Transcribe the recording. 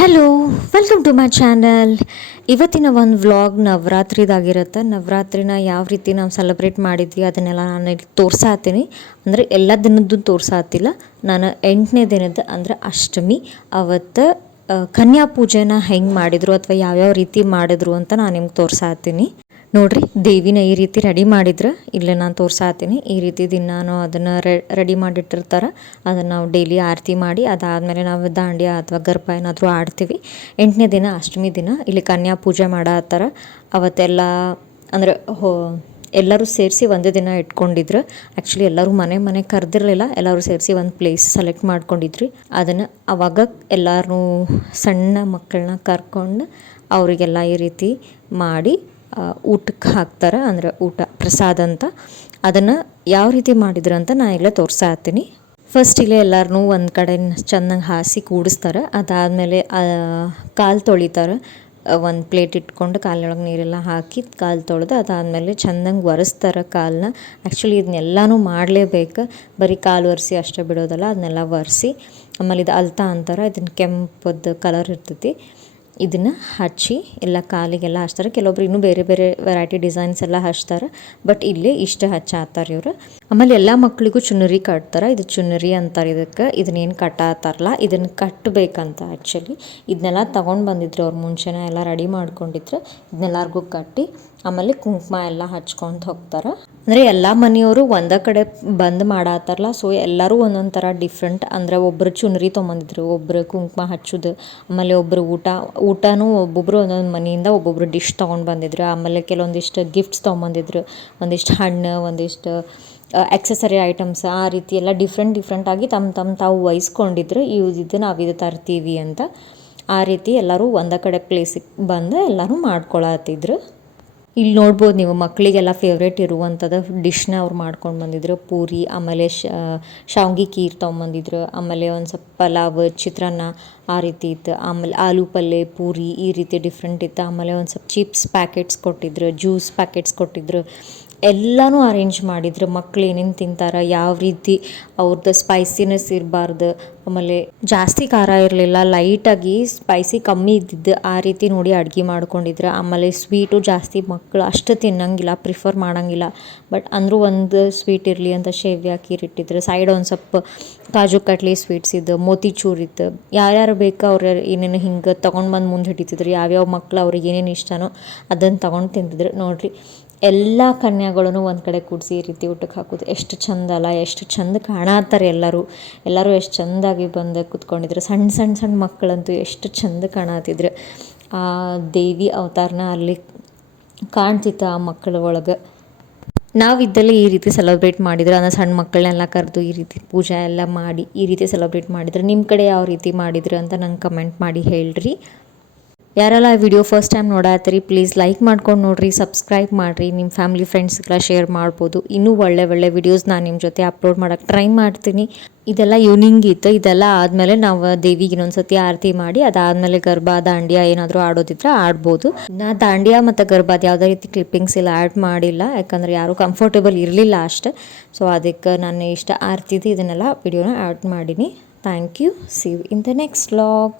Hello welcome to my channel ಇವತ್ತಿನ ಒಂದು vlog ನವರಾತ್ರಿದಾಗಿರುತ್ತೆ. ನವರಾತ್ರಿನ ಯಾವ ರೀತಿ ನಾವು ಸೆಲೆಬ್ರೇಟ್ ಮಾಡಿದ್ವಿ ಅದನ್ನೆಲ್ಲ ನಾನು ಇಲ್ಲಿ ತೋರ್ಸಾತೀನಿ. ಅಂದರೆ ಎಲ್ಲ ದಿನದ್ದು ತೋರ್ಸಾತಿಲ್ಲ. ನಾನು ಎಂಟನೇ ದಿನದ ಅಂದರೆ ಅಷ್ಟಮಿ. ಅವತ್ತು ಕನ್ಯಾ ಪೂಜೆನ ಹೆಂಗೆ ಮಾಡಿದರು ಅಥವಾ ಯಾವ್ಯಾವ ರೀತಿ ಮಾಡಿದ್ರು ಅಂತ ನಾನು ನಿಮ್ಗೆ ತೋರ್ಸಾತೀನಿ. ನೋಡ್ರಿ, ದೇವಿನ ಈ ರೀತಿ ರೆಡಿ ಮಾಡಿದ್ರೆ, ಇಲ್ಲೇ ನಾನು ತೋರ್ಸಾತೀನಿ. ಈ ರೀತಿ ದಿನಾನು ಅದನ್ನು ರೆಡಿ ಮಾಡಿಟ್ಟಿರ್ತಾರೆ, ಅದನ್ನು ನಾವು ಡೈಲಿ ಆರತಿ ಮಾಡಿ, ಅದಾದಮೇಲೆ ನಾವು ದಾಂಡ್ಯ ಅಥವಾ ಗರ್ಭ ಏನಾದರೂ ಆಡ್ತೀವಿ. ಎಂಟನೇ ದಿನ ಅಷ್ಟಮಿ ದಿನ, ಇಲ್ಲಿ ಕನ್ಯಾ ಪೂಜೆ ಮಾಡತ್ತಾರ. ಅವತ್ತೆಲ್ಲ, ಅಂದ್ರೆ ಹೋ, ಎಲ್ಲರೂ ಸೇರಿಸಿ ಒಂದೇ ದಿನ ಇಟ್ಕೊಂಡಿದ್ರು. ಆ್ಯಕ್ಚುಲಿ ಎಲ್ಲರೂ ಮನೆ ಮನೆ ಕರೆದಿರಲಿಲ್ಲ, ಎಲ್ಲರೂ ಸೇರಿಸಿ ಒಂದು ಪ್ಲೇಸ್ ಸೆಲೆಕ್ಟ್ ಮಾಡ್ಕೊಂಡಿದ್ರಿ. ಅದನ್ನು ಅವಾಗ ಎಲ್ಲರೂ ಸಣ್ಣ ಮಕ್ಕಳನ್ನ ಕರ್ಕೊಂಡು ಅವರಿಗೆಲ್ಲ ಈ ರೀತಿ ಮಾಡಿ ಊಟಕ್ಕೆ ಹಾಕ್ತಾರೆ, ಅಂದ್ರೆ ಊಟ, ಪ್ರಸಾದ ಅಂತ. ಅದನ್ನು ಯಾವ ರೀತಿ ಮಾಡಿದ್ರು ಅಂತ ನಾನು ಇಲ್ಲೇ ತೋರಿಸ್ತಾ ಇರ್ತೀನಿ ಫಸ್ಟ್ ಇಲ್ಲೇ ಎಲ್ಲರನ್ನೂ ಒಂದು ಕಡೆ ಚೆನ್ನಾಗಿ ಹಾಸಿ ಕೂಡಿಸ್ತಾರೆ. ಅದಾದಮೇಲೆ ಕಾಲು ತೊಳಿತಾರೆ. ಒಂದು ಪ್ಲೇಟ್ ಇಟ್ಕೊಂಡು ಕಾಲಿನೊಳಗೆ ನೀರೆಲ್ಲ ಹಾಕಿ ಕಾಲು ತೊಳೆದು ಅದಾದಮೇಲೆ ಚೆಂದಂಗೆ ಒರೆಸ್ತಾರೆ ಕಾಲನ್ನ ಆ್ಯಕ್ಚುಲಿ ಇದನ್ನೆಲ್ಲನೂ ಮಾಡಲೇಬೇಕು. ಬರೀ ಕಾಲು ಒರೆಸಿ ಅಷ್ಟೇ ಬಿಡೋದಲ್ಲ ಅದನ್ನೆಲ್ಲ ಒರೆಸಿ. ಆಮೇಲೆ ಇದು ಅಲ್ತಾ ಅಂತಾರೆ ಇದನ್ನು ಕೆಂಪದ ಕಲರ್ ಇರ್ತೈತಿ. ಇದನ್ನು ಹಚ್ಚಿ ಎಲ್ಲ ಕಾಲಿಗೆಲ್ಲ ಹಚ್ತಾರೆ. ಕೆಲವೊಬ್ರು ಇನ್ನೂ ಬೇರೆ ಬೇರೆ ವೆರೈಟಿ ಡಿಸೈನ್ಸ್ ಎಲ್ಲ ಹಚ್ತಾರೆ. ಬಟ್ ಇಲ್ಲಿ ಇಷ್ಟ ಹಚ್ಚಾತಾರೆ ಇವರು. ಆಮೇಲೆ ಎಲ್ಲ ಮಕ್ಕಳಿಗೂ ಚುನರಿ ಕಟ್ತಾರೆ. ಇದು ಚುನರಿ ಅಂತಾರೆ ಇದಕ್ಕೆ. ಇದನ್ನೇನು ಕಟ್ಟಾತಾರಲ್ಲ, ಇದನ್ನು ಕಟ್ಟಬೇಕಂತ ಆ್ಯಕ್ಚುಲಿ ಇದನ್ನೆಲ್ಲ ತೊಗೊಂಡು ಬಂದಿದ್ರು. ಅವ್ರು ಮುಂಚೆನೇ ಎಲ್ಲ ರೆಡಿ ಮಾಡ್ಕೊಂಡಿದ್ರು. ಇದನ್ನೆಲ್ಲರಿಗೂ ಕಟ್ಟಿ ಆಮೇಲೆ ಕುಂಕುಮ ಎಲ್ಲ ಹಚ್ಕೊಂತ ಹೋಗ್ತಾರೆ. ಅಂದರೆ ಎಲ್ಲ ಮನೆಯವರು ಒಂದೇ ಕಡೆ ಬಂದ್ ಮಾಡತ್ತಾರಲ್ಲ ಸೊ ಎಲ್ಲರೂ ಒಂದೊಂದು ಥರ ಡಿಫ್ರೆಂಟ್ ಅಂದರೆ ಒಬ್ಬರು ಚುನರಿ ತೊಗೊಂಬಂದಿದ್ರು ಒಬ್ಬರು ಕುಂಕುಮ ಹಚ್ಚೋದು, ಆಮೇಲೆ ಒಬ್ಬರು ಊಟ, ಊಟನೂ ಒಬ್ಬೊಬ್ಬರು ಒಂದೊಂದು ಮನೆಯಿಂದ ಒಬ್ಬೊಬ್ರು ಡಿಶ್ ತೊಗೊಂಡು ಬಂದಿದ್ರು. ಆಮೇಲೆ ಕೆಲವೊಂದಿಷ್ಟು ಗಿಫ್ಟ್ಸ್ ತೊಗೊಂಬಂದಿದ್ರು, ಒಂದಿಷ್ಟು ಹಣ್ಣು, ಒಂದಿಷ್ಟು ಆಕ್ಸೆಸರಿ ಐಟಮ್ಸ್ ಆ ರೀತಿ ಎಲ್ಲ ಡಿಫ್ರೆಂಟ್ ಡಿಫ್ರೆಂಟಾಗಿ ತಮ್ಮ ತಮ್ಮ ತಾವು ವಹಿಸ್ಕೊಂಡಿದ್ರು ಇದು ನಾವು ಇದು ತರ್ತೀವಿ ಅಂತ. ಆ ರೀತಿ ಎಲ್ಲರೂ ಒಂದೇ ಕಡೆ ಪ್ಲೇಸಿಗೆ ಬಂದು ಎಲ್ಲರೂ ಮಾಡ್ಕೊಳತ್ತಿದ್ರು ಇಲ್ಲಿ ನೋಡ್ಬೋದು ನೀವು ಮಕ್ಕಳಿಗೆಲ್ಲ ಫೇವ್ರೇಟ್ ಇರುವಂಥದ್ದು ಡಿಶ್ನ ಅವ್ರು ಮಾಡ್ಕೊಂಡು ಬಂದಿದ್ರು. ಪೂರಿ, ಆಮೇಲೆ ಶಾವ್ಗಿ ಖೀರ್ ತೊಗೊಂಬಂದಿದ್ರು ಆಮೇಲೆ ಒಂದು ಸ್ವಲ್ಪ ಪಲಾವ್, ಚಿತ್ರಾನ್ನ ಆ ರೀತಿ ಇತ್ತು. ಆಮೇಲೆ ಆಲೂ ಪಲ್ಯ ಪೂರಿ ಈ ರೀತಿ ಡಿಫ್ರೆಂಟ್ ಇತ್ತು. ಆಮೇಲೆ ಒಂದು ಸ್ವಲ್ಪ ಚಿಪ್ಸ್ ಪ್ಯಾಕೆಟ್ಸ್ ಕೊಟ್ಟಿದ್ರು ಜ್ಯೂಸ್ ಪ್ಯಾಕೆಟ್ಸ್ ಕೊಟ್ಟಿದ್ರು. ಎಲ್ಲನೂ ಅರೇಂಜ್ ಮಾಡಿದ್ರು. ಮಕ್ಳು ಏನೇನು ತಿಂತಾರೆ, ಯಾವ ರೀತಿ ಅವ್ರದ್ದು ಸ್ಪೈಸಿನೆಸ್ ಇರಬಾರ್ದು, ಆಮೇಲೆ ಜಾಸ್ತಿ ಖಾರ ಇರಲಿಲ್ಲ ಲೈಟಾಗಿ ಸ್ಪೈಸಿ ಕಮ್ಮಿ ಇದ್ದಿದ್ದು, ಆ ರೀತಿ ನೋಡಿ ಅಡುಗೆ ಮಾಡ್ಕೊಂಡಿದ್ರು. ಆಮೇಲೆ ಸ್ವೀಟು ಜಾಸ್ತಿ ಮಕ್ಕಳು ಅಷ್ಟು ತಿನ್ನಂಗಿಲ್ಲ ಪ್ರಿಫರ್ ಮಾಡೋಂಗಿಲ್ಲ. ಬಟ್ ಅಂದರೂ ಒಂದು ಸ್ವೀಟ್ ಇರಲಿ ಅಂತ ಶೇವ್ಯ ಖೀರ್ ಇಟ್ಟಿದ್ರು. ಸೈಡ್ ಒಂದು ಸ್ವಲ್ಪ ಕಾಜು ಕಟ್ಲಿ ಸ್ವೀಟ್ಸ್ ಇದ್ದು ಮೋತಿಚೂರ್ ಇತ್ತು. ಯಾರ್ಯಾರು ಬೇಕೋ ಅವ್ರು ಏನೇನು ಹಿಂಗೆ ತೊಗೊಂಡು ಬಂದು ಮುಂದೆ ಹಿಡಿತಿದ್ರು. ಯಾವ್ಯಾವ ಮಕ್ಳು ಅವ್ರಿಗೆ ಏನೇನು ಇಷ್ಟನೋ ಅದನ್ನು ತೊಗೊಂಡು ತಿಂತಿದ್ರು ನೋಡ್ರಿ ಎಲ್ಲ ಕನ್ಯಾಗಳನ್ನು ಒಂದು ಕಡೆ ಕೂಡಿಸಿ ಈ ರೀತಿ ಊಟಕ್ಕೆ ಹಾಕೋದು. ಎಷ್ಟು ಚಂದ ಅಲ್ಲ, ಎಷ್ಟು ಚಂದ ಕಾಣತ್ತಾರೆ ಎಲ್ಲರೂ. ಎಲ್ಲರೂ ಎಷ್ಟು ಚಂದಾಗಿ ಬಂದು ಕೂತ್ಕೊಂಡಿದ್ರು. ಸಣ್ಣ ಸಣ್ಣ ಸಣ್ಣ ಮಕ್ಕಳಂತೂ ಎಷ್ಟು ಚಂದ ಕಾಣತ್ತಿದ್ರು ಆ ದೇವಿ ಅವತಾರನ ಅಲ್ಲಿ ಕಾಣ್ತಿತ್ತು ಆ ಮಕ್ಕಳ ಒಳಗೆ. ನಾವಿದ್ದಲ್ಲಿ ಈ ರೀತಿ ಸೆಲೆಬ್ರೇಟ್ ಮಾಡಿದ್ರು. ಅಂದರೆ ಸಣ್ಣ ಮಕ್ಕಳನ್ನೆಲ್ಲ ಕರೆದು ಈ ರೀತಿ ಪೂಜೆ ಎಲ್ಲ ಮಾಡಿ ಈ ರೀತಿ ಸೆಲೆಬ್ರೇಟ್ ಮಾಡಿದ್ರು. ನಿಮ್ಮ ಕಡೆ ಯಾವ ರೀತಿ ಮಾಡಿದ್ರು ಅಂತ ನಂಗೆ ಕಮೆಂಟ್ ಮಾಡಿ ಹೇಳ್ರಿ. ಯಾರೆಲ್ಲ ಆ ವಿಡಿಯೋ ಫಸ್ಟ್ ಟೈಮ್ ನೋಡತ್ತೀರಿ ಪ್ಲೀಸ್ ಲೈಕ್ ಮಾಡ್ಕೊಂಡು ನೋಡ್ರಿ ಸಬ್ಸ್ಕ್ರೈಬ್ ಮಾಡಿರಿ ನಿಮ್ಮ ಫ್ಯಾಮಿಲಿ ಫ್ರೆಂಡ್ಸ್ಗೆಲ್ಲ ಶೇರ್ ಮಾಡ್ಬೋದು. ಇನ್ನೂ ಒಳ್ಳೆ ಒಳ್ಳೆ ವಿಡಿಯೋಸ್ ನಾನು ನಿಮ್ಮ ಜೊತೆ ಅಪ್ಲೋಡ್ ಮಾಡೋಕ್ಕೆ ಟ್ರೈ ಮಾಡ್ತೀನಿ. ಇದೆಲ್ಲ ಈವ್ನಿಂಗ್ ಇತ್ತು, ಇದೆಲ್ಲ ಆದಮೇಲೆ ನಾವು ದೇವಿಗೆ ಇನ್ನೊಂದು ಸತಿ ಆರತಿ ಮಾಡಿ, ಅದಾದಮೇಲೆ ಗರ್ಭ ದಾಂಡಿಯಾ ಏನಾದರೂ ಆಡೋದಿದ್ರೆ ಆಡ್ಬೋದು. ನಾ ದಾಂಡಿಯಾ ಮತ್ತು ಗರ್ಭದ ಯಾವುದೇ ರೀತಿ ಕ್ಲಿಪ್ಪಿಂಗ್ಸ್ ಇಲ್ಲ ಆ್ಯಡ್ ಮಾಡಿಲ್ಲ. ಯಾಕಂದರೆ ಯಾರೂ ಕಂಫರ್ಟೇಬಲ್ ಇರಲಿಲ್ಲ ಅಷ್ಟೆ. ಸೊ ಅದಕ್ಕೆ ನಾನು ಇಷ್ಟ ಆರ್ತಿದ್ದು ಇದನ್ನೆಲ್ಲ ವಿಡಿಯೋನ ಆ್ಯಡ್ ಮಾಡೀನಿ. Thank you see in the next vlog